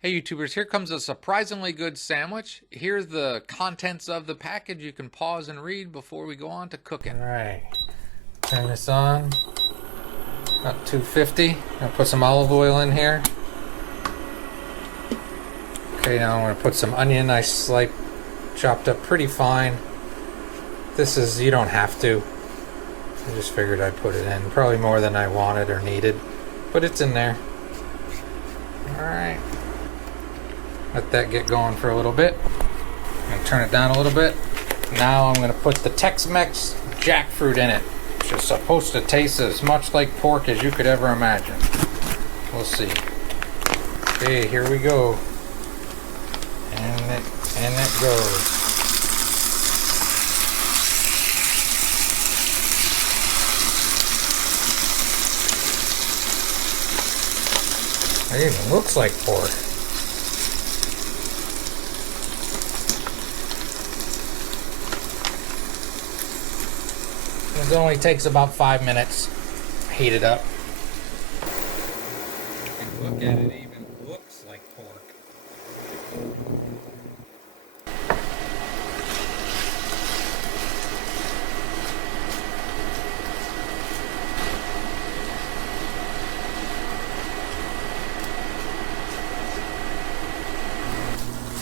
Hey YouTubers, here comes a surprisingly good sandwich. Here's the contents of the package. You can pause and read before we go on to cooking. Alright, turn this on. About 250. I'll put some olive oil in here. Okay, now I'm going to put some onion I chopped up pretty fine. This is, you don't have to. I just figured I'd put it in. Probably more than I wanted or needed, but it's in there. Alright. Let that get going for a little bit. I'm going to turn it down a little bit. Now I'm going to put the Tex-Mex jackfruit in it, which is supposed to taste as much like pork as you could ever imagine. We'll see. Okay, here we go. And it goes. It even looks like pork. It only takes about 5 minutes. Heat it up. Look at it, even looks like pork.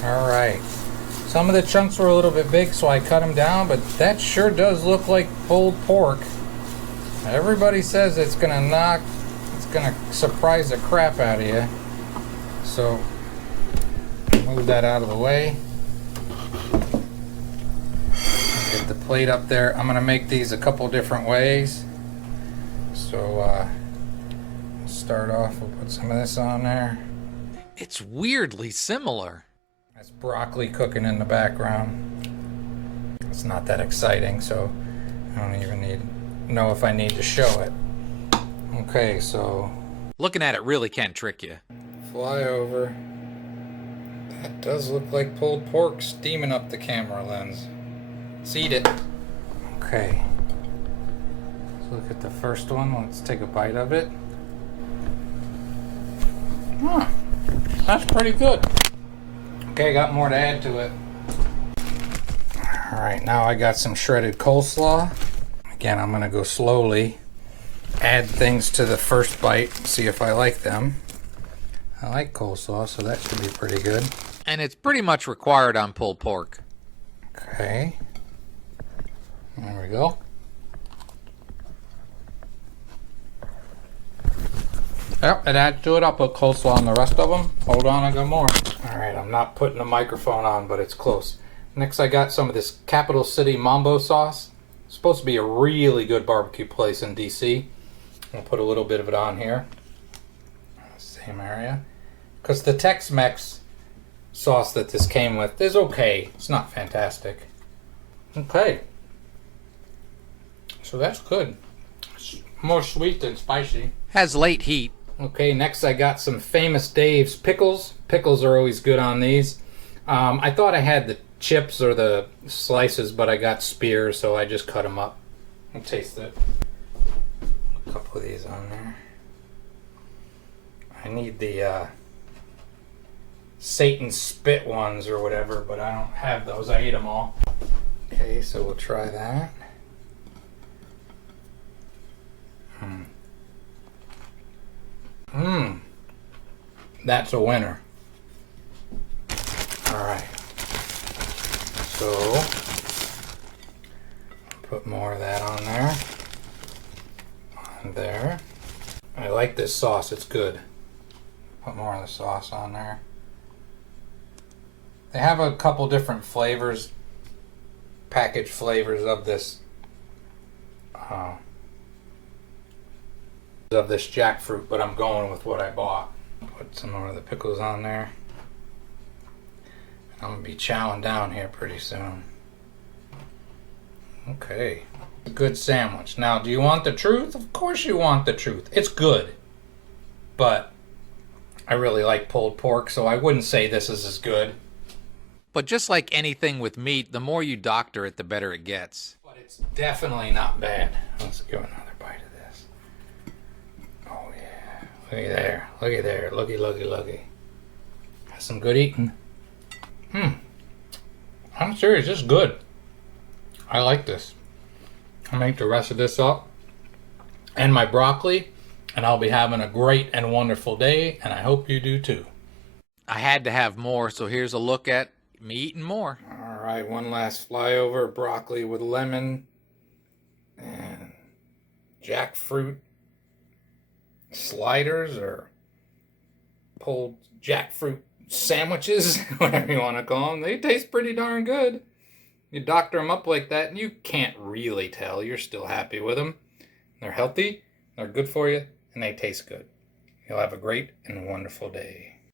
All right. Some of the chunks were a little bit big, so I cut them down, but that sure does look like pulled pork. Everybody says it's gonna surprise the crap out of you. So, move that out of the way. Get the plate up there. I'm gonna make these a couple different ways. So, start off, we'll put some of this on there. It's weirdly similar. That's broccoli cooking in the background. It's not that exciting, so I don't even know if I need to show it. Okay, so Looking at it really can't trick you. fly over. That does look like pulled pork steaming up the camera lens. Let's eat it. Okay. Let's look at the first one. Let's take a bite of it. Huh. That's pretty good. Okay, got more to add to it. Alright, now I got some shredded coleslaw. Again, I'm going to go slowly. Add things to the first bite, see if I like them. I like coleslaw, so that should be pretty good. And it's pretty much required on pulled pork. Okay. There we go. Yep, it adds to it. I'll put coleslaw on the rest of them. Hold on, I got more. Alright, I'm not putting the microphone on, but it's close. Next, I got some of this Capital City Mambo sauce. It's supposed to be a really good barbecue place in DC. I'll put a little bit of it on here. Same area. Because the Tex-Mex sauce that this came with is okay. It's not fantastic. Okay. So that's good. It's more sweet than spicy. Has late heat. Okay, next I got some Famous Dave's pickles. Pickles are always good on these. I thought I had the chips or the slices, but I got spears, so I just cut them up. I'll taste it. A couple of these on there. I need the Satan spit ones or whatever, but I don't have those. I ate them all. Okay, so we'll try that. That's a winner. Alright. So, put more of that on there. On there. I like this sauce, it's good. Put more of the sauce on there. They have a couple different flavors, packaged flavors of this jackfruit, but I'm going with what I bought. Put some more of the pickles on there. I'm gonna be chowing down here pretty soon. Okay, a good sandwich. Now, do you want the truth? Of course you want the truth. It's good, but I really like pulled pork, so I wouldn't say this is as good. But just like anything with meat, the more you doctor it, the better it gets. But it's definitely not bad. Let's give another bite of this. Oh yeah, look at there, looky there, looky. Some good eating. I'm serious, this is good. I like this. I'll make the rest of this up and my broccoli, and I'll be having a great and wonderful day, and I hope you do too. I had to have more, so here's a look at me eating more. All right, one last flyover. Broccoli with lemon and jackfruit sliders, or pulled jackfruit sandwiches, whatever you want to call them. They taste pretty darn good. You doctor them up like that, and you can't really tell. You're still happy with them. They're healthy, they're good for you, and they taste good. You'll have a great and wonderful day.